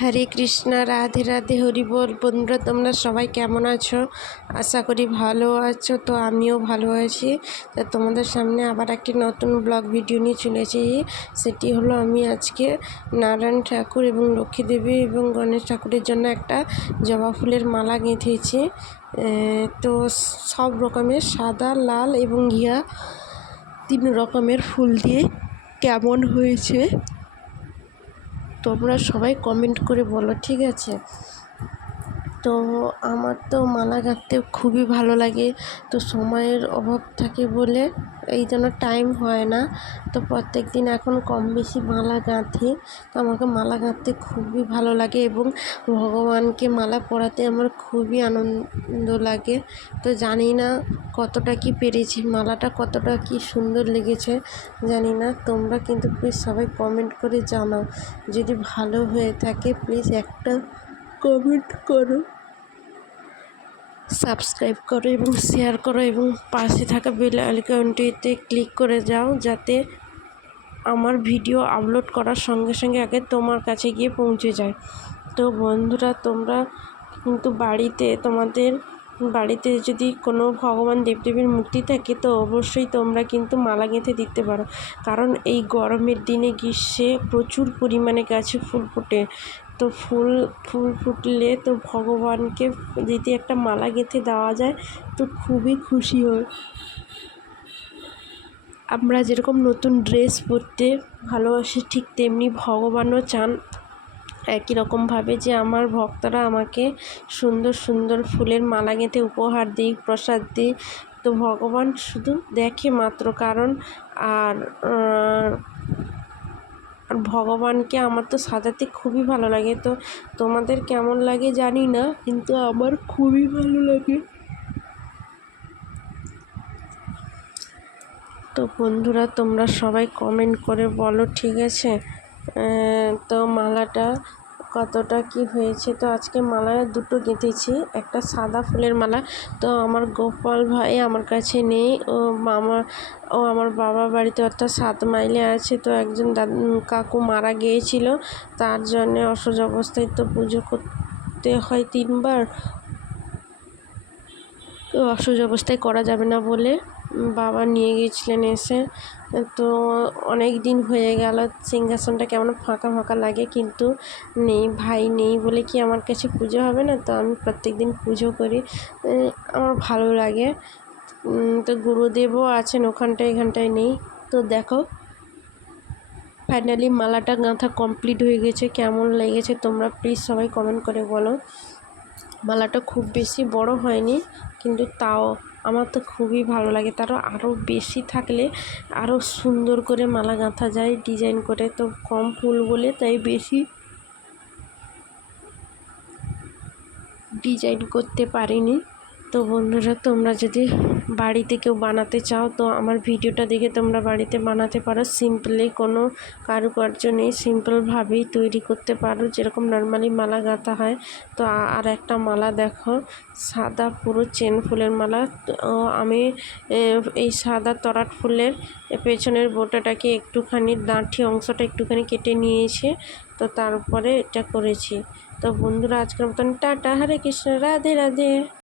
হরে কৃষ্ণা, রাধে রাধে, হরি বল, বন্ধুরা, তোমরা সবাই কেমন আছো? আশা করি ভালো আছো, তো আমিও ভালো আছি। তা তোমাদের সামনে আবার একটি নতুন ব্লগ ভিডিও নিয়ে চলেছি সেটি হলো আমি আজকে নারায়ণ ঠাকুর এবং লক্ষ্মী দেবী এবং গণেশ ঠাকুরের জন্য একটা জবা ফুলের মালা গেঁথেছি। তো সব রকমের সাদা, লাল এবং ঘিয়া তিন রকমের ফুল দিয়ে কেমন হয়েছে তোমরা সবাই কমেন্ট করে বলো ঠিক আছে? তো আমার তো মালা গাঁথতে খুবই ভালো লাগে। তো সময়ের অভাব থাকে বলে এই জন্য টাইম হয় না। তো প্রত্যেক দিন এখন কম বেশি মালা গাঁথি। তো আমাকে মালা গাঁথতে খুবই ভালো লাগে এবং ভগবানকে মালা পরাতে আমার খুবই আনন্দ লাগে। তো জানি না কতটা কি পেরেছি, মালাটা কতটা কি সুন্দর লেগেছে, জানি না। তোমরা কিন্তু প্লিজ সবাই কমেন্ট করে জানাও। যদি ভালো হয়ে থাকে প্লিজ একটা কমেন্ট করো। সাবস্ক্রাইব করো এবং শেয়ার করো এবং পাশে থাকা বেল আইকনটিতে ক্লিক করে যাও যাতে আমার ভিডিও আপলোড করার সঙ্গে সঙ্গে আগে তোমার কাছে গিয়ে পৌঁছে যায়। তো বন্ধুরা, তোমরা কিন্তু বাড়িতে তোমাদের বাড়িতে যদি কোনো ভগবান দেবদেবীর মূর্তি থাকে, তো অবশ্যই তোমরা কিন্তু মালা গেঁথে দিতে পারো। কারণ এই গরমের দিনে গ্রীষ্মে প্রচুর পরিমাণে গাছে ফুল ফোটে। তো ফুল ফুল ফুটলে তো ভগবানকে যদি একটা মালা গেঁথে দেওয়া যায়, তো খুবই খুশি হয়। আমরা যেরকম নতুন ড্রেস পরতে ভালোবাসি, ঠিক তেমনি ভগবানও চান। একই রকমভাবে যে আমার ভক্তরা আমাকে সুন্দর সুন্দর ফুলের মালা গেঁথে উপহার দিই প্রসাদ দিই তো ভগবান শুধু দেখে মাত্র। কারণ আর আর ভগবানকে আমার তো সাজাতে খুবই ভালো লাগে। তো তোমাদের কেমন লাগে জানি না, কিন্তু আমার খুবই ভালো লাগে। তো বন্ধুরা, তোমরা সবাই কমেন্ট করে বলো, ঠিক আছে? তো মালাটা কতটা কি হয়েছে? তো আজকে মালা দুটো গেঁথেছি, একটা সাদা ফুলের মালা। তো আমার গোপাল ভাই আমার কাছে নেই, ও মামা, ও আমার বাবা বাড়িতে অর্থাৎ সাত মাইলে আছে, তো একজন কাকু মারা গিয়েছিল। তার জন্যে অসহজ অবস্থায় তো পুজো করতে হয় তিনবার। তো অসহজ অবস্থায় করা যাবে না বলে। বাবা নিয়ে গিয়েছিলেন এসে। তো অনেক দিন হয়ে গেল, সিংহাসনটা কেমন ফাঁকা ফাঁকা লাগে কিন্তু নেই, ভাই নেই বলে কি আমার কাছে পুজো হবে না? তো আমি প্রত্যেক দিন পুজো করি আমার ভালো লাগে। তো গুরুদেবও আছেন, ওখানটায় এখানটায় নেই। তো দেখো ফাইনালি মালাটা গাঁথা কমপ্লিট হয়ে গেছে, কেমন লেগেছে তোমরা প্লিজ সবাই কমেন্ট করে বলো। মালাটা খুব বেশি বড় হয়নি, কিন্তু তাও আমার তো খুবই ভালো লাগে। তারও আরও বেশি থাকলে আরও সুন্দর করে মালা গাঁথা যায়, ডিজাইন করে। তো কম ফুল বলে তাই বেশি ডিজাইন করতে পারিনি। তো বন্ধুরা, তোমরা যদি বাড়িতে কেউ বানাতে চাও, তো আমার ভিডিওটা দেখে তোমরা বাড়িতে বানাতে পারো। সিম্পলি কোনো কারুকার্য নেই সিম্পলভাবেই তৈরি করতে পারো। যেরকম নর্মালি মালা গাঁথা হয়, তো আর একটা মালা দেখো, সাদা পুরো চেন ফুলের মালা। আমি এই সাদা তরাট ফুলের পেছনের বোটাটাকে একটুখানি দাঁঠি অংশটা একটুখানি কেটে নিয়েছে, তো তারপরে এটা করেছি। তো বন্ধুরা, আজকের মতন টাটা, হরে কৃষ্ণ, রাধে রাধে।